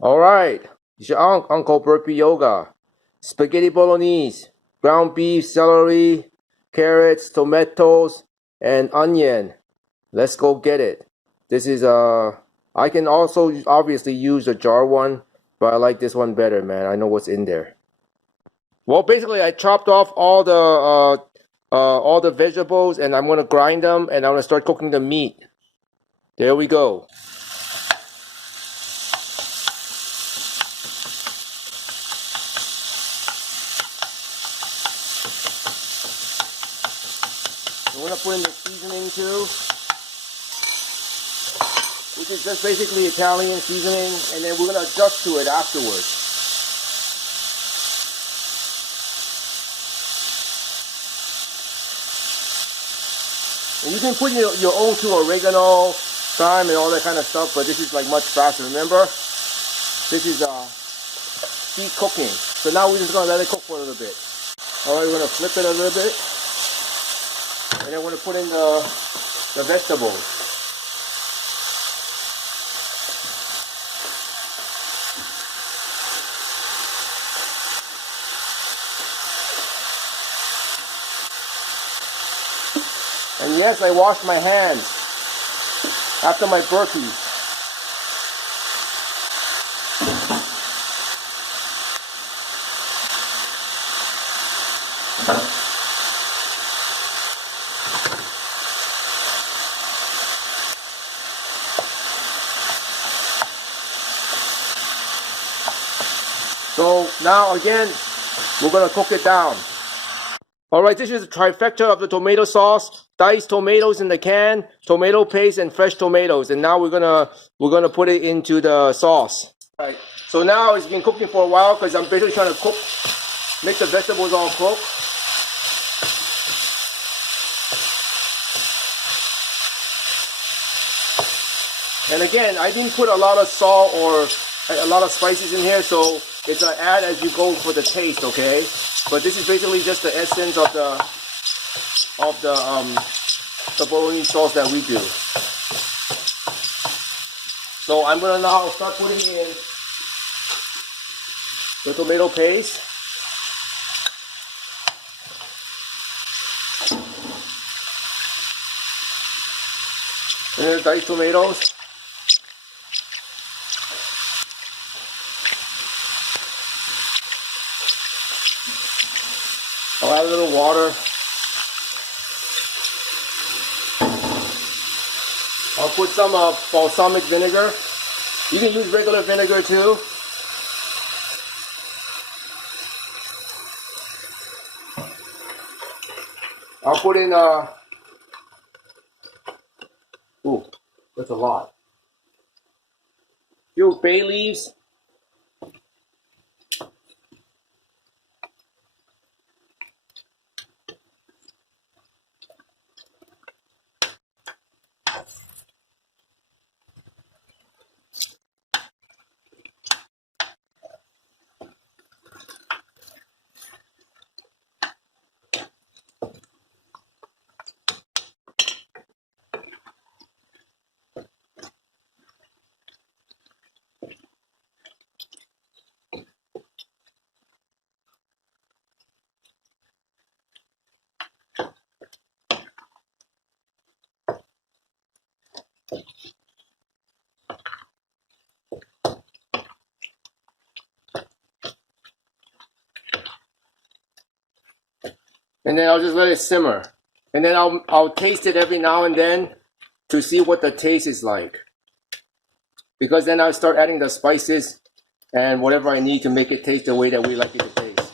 All right, it's your Uncle Burpee Yoga. Spaghetti bolognese, ground beef, celery, carrots, tomatoes, and onion. Let's go get it. This is I can also obviously use the jar one, but I like this one better, man. I know what's in there. Well, basically, I chopped off all the vegetables, and I'm gonna grind them, and I'm gonna start cooking the meat. There we go. I'm gonna put in the seasoning too, which is just basically Italian seasoning, and then we're gonna adjust to it afterwards. And you can put your own too, oregano, thyme, and all that kind of stuff, but this is like much faster. Remember, this is speed cooking. So now we're just gonna let it cook for a little bit. All right, we're gonna flip it a little bit, and then we're gonna put in the vegetables. And yes, I washed my hands after my burpee. So now again, we're gonna cook it down. All right, this is a trifecta of the tomato sauce: diced tomatoes in the can, tomato paste, and fresh tomatoes. And now we're gonna put it into the sauce. All right. So now it's been cooking for a while because I'm basically trying to make the vegetables all cook. And again, I didn't put a lot of salt or a lot of spices in here, so it's an add as you go for the taste, okay? But this is basically just the essence of the bolognese sauce that we do. So I'm gonna now start putting in the tomato paste. And then the diced tomatoes. I'll add a little water. I'll put some balsamic vinegar. You can use regular vinegar too. I'll put in ooh, that's a lot. Few bay leaves. And then I'll just let it simmer. And then I'll taste it every now and then to see what the taste is like. Because then I'll start adding the spices and whatever I need to make it taste the way that we like it to taste.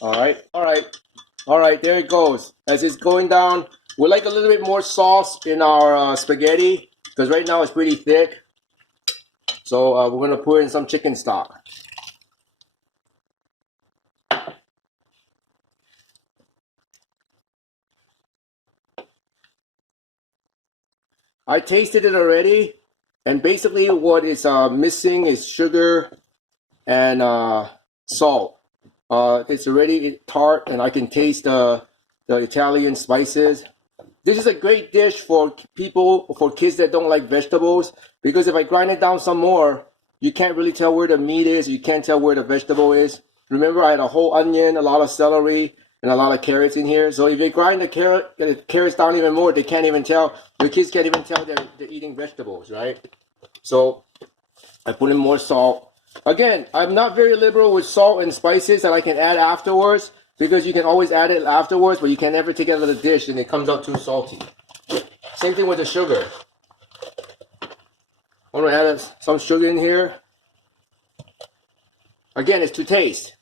All right, there it goes. As it's going down, we like a little bit more sauce in our spaghetti because right now it's pretty thick. So we're gonna put in some chicken stock. I tasted it already, and basically what is missing is sugar and salt. It's already tart, and I can taste the Italian spices. This is a great dish for kids that don't like vegetables, because if I grind it down some more, you can't really tell where the meat is. You can't tell where the vegetable is. Remember, I had a whole onion, a lot of celery, and a lot of carrots in here. So if you grind the carrots down even more, they can't even tell. Your kids can't even tell they're eating vegetables, right? So I put in more salt. Again, I'm not very liberal with salt and spices that I can add afterwards, because you can always add it afterwards, but you can never take it out of the dish and it comes out too salty. Same thing with the sugar. I'm going to add some sugar in here. Again, it's to taste.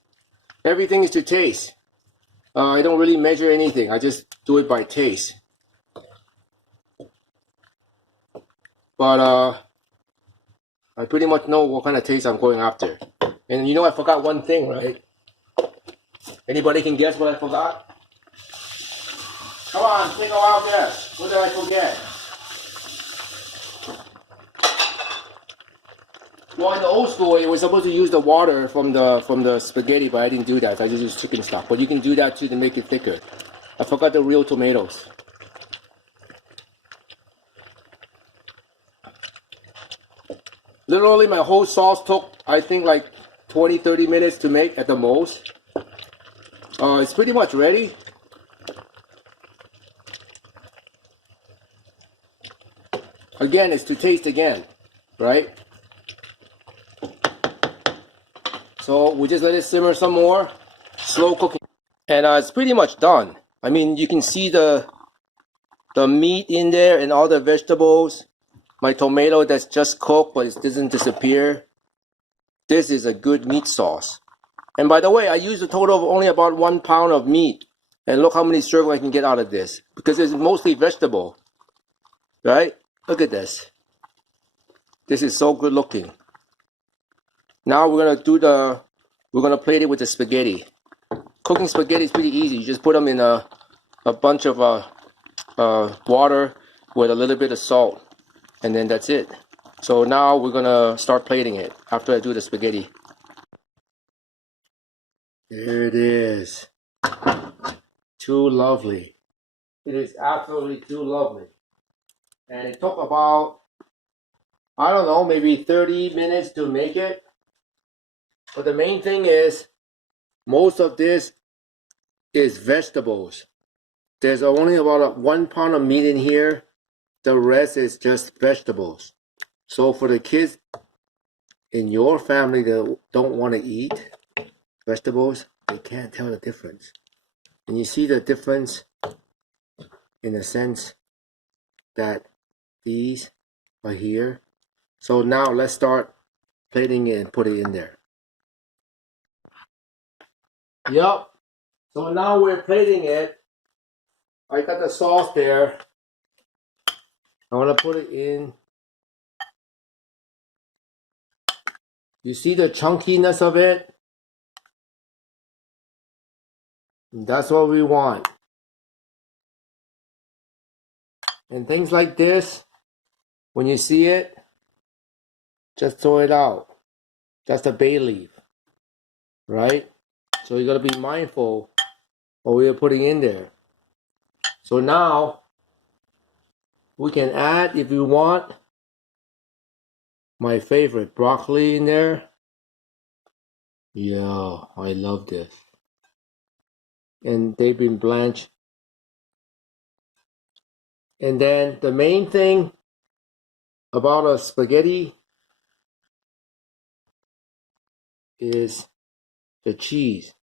Everything is to taste. I don't really measure anything. I just do it by taste. But I pretty much know what kind of taste I'm going after. And you know, I forgot one thing, right? Anybody can guess what I forgot? Come on, take a wild guess. What did I forget? Well, in the old school, it was supposed to use the water from the spaghetti, but I didn't do that. I just used chicken stock. But you can do that too to make it thicker. I forgot the real tomatoes. Literally, my whole sauce took, I think, like 20-30 minutes to make at the most. It's pretty much ready. Again, it's to taste again, right? So we just let it simmer some more, slow cooking. And it's pretty much done. I mean, you can see the meat in there and all the vegetables. My tomato that's just cooked, but it doesn't disappear. This is a good meat sauce. And by the way, I used a total of only about 1 pound of meat. And look how many circles I can get out of this, because it's mostly vegetable, right? Look at this. This is so good looking. Now we're gonna plate it with the spaghetti. Cooking spaghetti is pretty easy. You just put them in a bunch of water with a little bit of salt, and then that's it. So now we're gonna start plating it after I do the spaghetti. There it is. Too lovely. It is absolutely too lovely. And it took about, I don't know, maybe 30 minutes to make it. But the main thing is, most of this is vegetables. There's only about 1 pound of meat in here. The rest is just vegetables. So for the kids in your family that don't want to eat vegetables, they can't tell the difference. And you see the difference in the sense that these are here. So now let's start plating it and put it in there. Yup. So now we're plating it. I got the sauce there. I want to put it in. You see the chunkiness of it? That's what we want. And things like this, when you see it, just throw it out. That's the bay leaf, right? So you gotta be mindful of what you're putting in there. So now we can add, if you want, my favorite broccoli in there. Yeah, I love this. And they've been blanched. And then the main thing about a spaghetti is the cheese.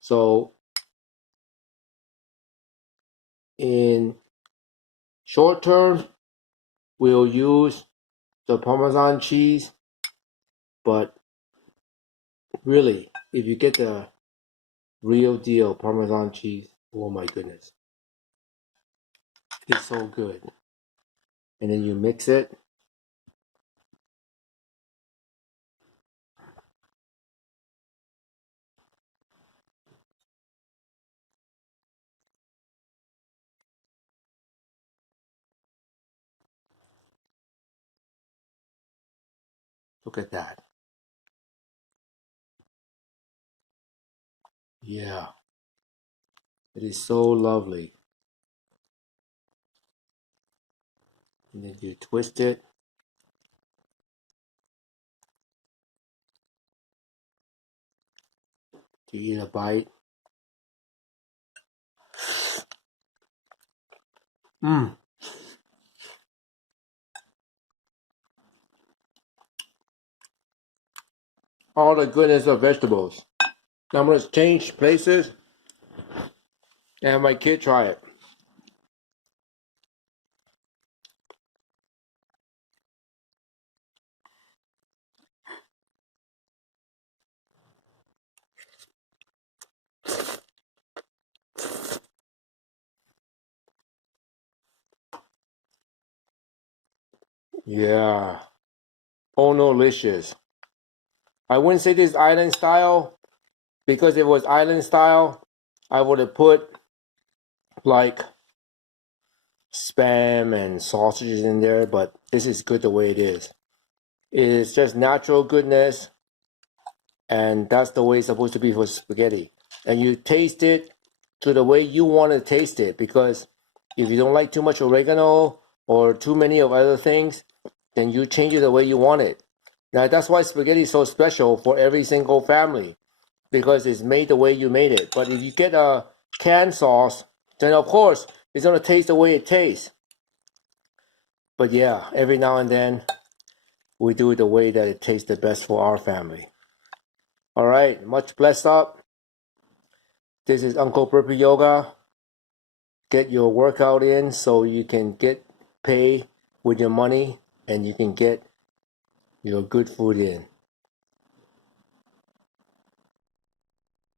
So in short term, we'll use the Parmesan cheese, but really, if you get the real deal Parmesan cheese, oh my goodness, it's so good. And then you mix it. Look at that. Yeah, it is so lovely. And then you twist it. to eat a bite. Mmm. All the goodness of vegetables. Now I'm going to change places and have my kid try it. Yeah. Oh no, delicious. I wouldn't say this is island style, because if it was island style, I would have put like spam and sausages in there, but this is good the way it is. It is just natural goodness, and that's the way it's supposed to be for spaghetti. And you taste it to the way you want to taste it, because if you don't like too much oregano or too many of other things, then you change it the way you want it. Now that's why spaghetti is so special for every single family, because it's made the way you made it. But if you get a canned sauce, then of course it's going to taste the way it tastes. But yeah, every now and then we do it the way that it tastes the best for our family. All right, much blessed up. This is Uncle Burpee Yoga. Get your workout in so you can get paid with your money and you can get your good food in.